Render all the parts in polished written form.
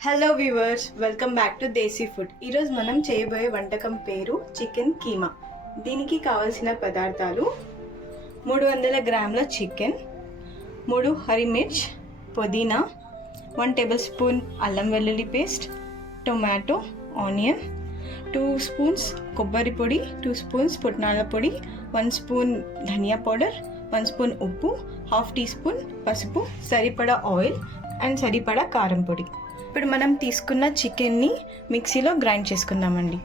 Hello viewers, welcome back to desi food. ఈరోజు మనం చేయబోయే వంటకం పేరు చికెన్ కీమా. దీనికి కావాల్సిన పదార్థాలు 300 గ్రాముల చికెన్, 3 హరిమిర్చ్, పుదీనా, 1 టేబుల్ స్పూన్ అల్లం వెల్లుల్లి పేస్ట్, టొమాటో, ఆనియన్, 2 స్పూన్స్ కొబ్బరి పొడి, 2 స్పూన్స్ పుట్నాల పొడి, 1 స్పూన్ ధనియా పౌడర్, 1 స్పూన్ ఉప్పు, 1/2 టీ స్పూన్ పసుపు, సరిపడా ఆయిల్ అండ్ సరిపడా కారం పొడి. ఇప్పుడు మనం తీసుకున్న చికెన్ని మిక్సీలో గ్రైండ్ చేసుకుందామండి.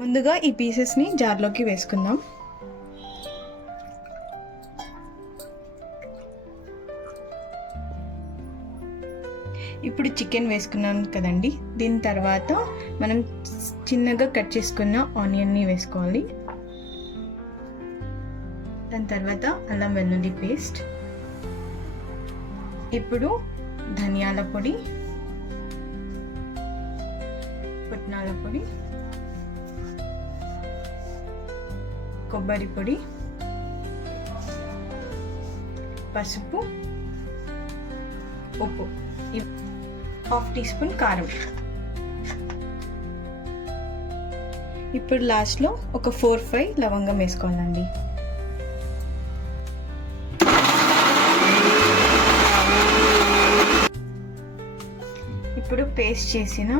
ముందుగా ఈ పీసెస్ని జార్లోకి వేసుకుందాం. ఇప్పుడు చికెన్ వేసుకున్నాం కదండి, దీని తర్వాత మనం చిన్నగా కట్ చేసుకున్న ఆనియన్ని వేసుకోవాలి. దాని తర్వాత అల్లం వెల్లుల్లి పేస్ట్, ఇప్పుడు ధనియాల పొడి, పుట్నాల పొడి, కొబ్బరి పొడి, పసుపు, ఉప్పు, 1/2 టీ స్పూన్ కారం. ఇప్పుడు లాస్ట్లో ఒక 4-5 లవంగం వేసుకోవాలండి. ఇప్పుడు పేస్ట్ చేసిన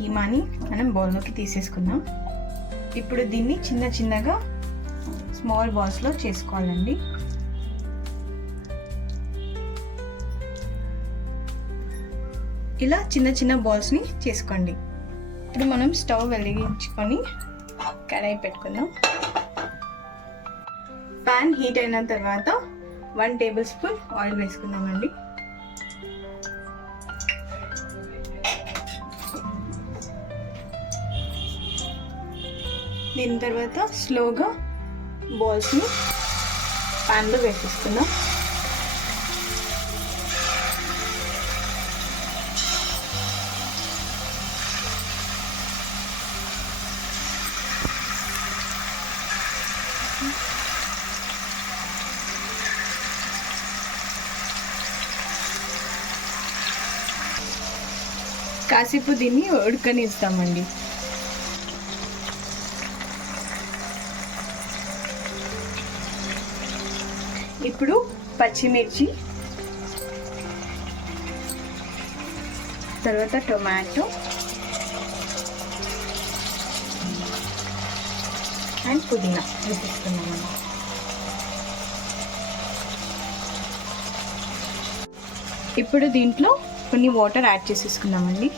కీమాని మనం బౌల్లోకి తీసేసుకుందాం. ఇప్పుడు దీన్ని చిన్న చిన్నగా స్మాల్ బాల్స్లో చేసుకోవాలండి. ఇలా చిన్న చిన్న బాల్స్ని చేసుకోండి. ఇప్పుడు మనం స్టవ్ వెలిగించుకొని కడాయి పెట్టుకుందాం. పాన్ హీట్ అయిన తర్వాత 1 టేబుల్ స్పూన్ ఆయిల్ వేసుకుందామండి. దీని తర్వాత స్లోగా బాల్స్ని ప్యాన్లో వేసేసుకుందాం. కాసేపు దీన్ని ఉడకనిస్తామండి. ఇప్పుడు పచ్చిమిర్చి, తర్వాత టొమాటో అండ్ పుదీనా వేసేసుకున్నామండి. ఇప్పుడు దీంట్లో కొన్ని వాటర్ యాడ్ చేసేసుకున్నామండి.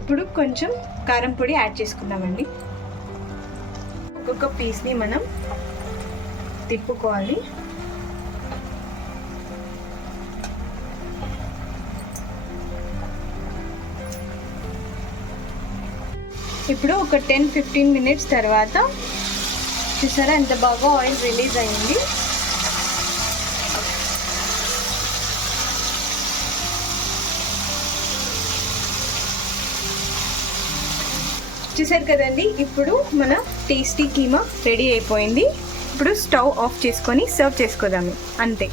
ఇప్పుడు కొంచెం కారం పొడి యాడ్ చేసుకున్నామండి. ఒక్కొక్క పీస్ని మనం తిప్పుకోవాలి. ఇప్పుడు ఒక 10-15 మినిట్స్ తర్వాత చూసారా ఎంత బాగా ఆయిల్ రిలీజ్ అయింది. చూసారు కదండి, ఇప్పుడు మన టేస్టీ కీమా రెడీ అయిపోయింది. ఇప్పుడు స్టవ్ ఆఫ్ చేసుకొని సర్వ్ చేసుకోదాము, అంతే.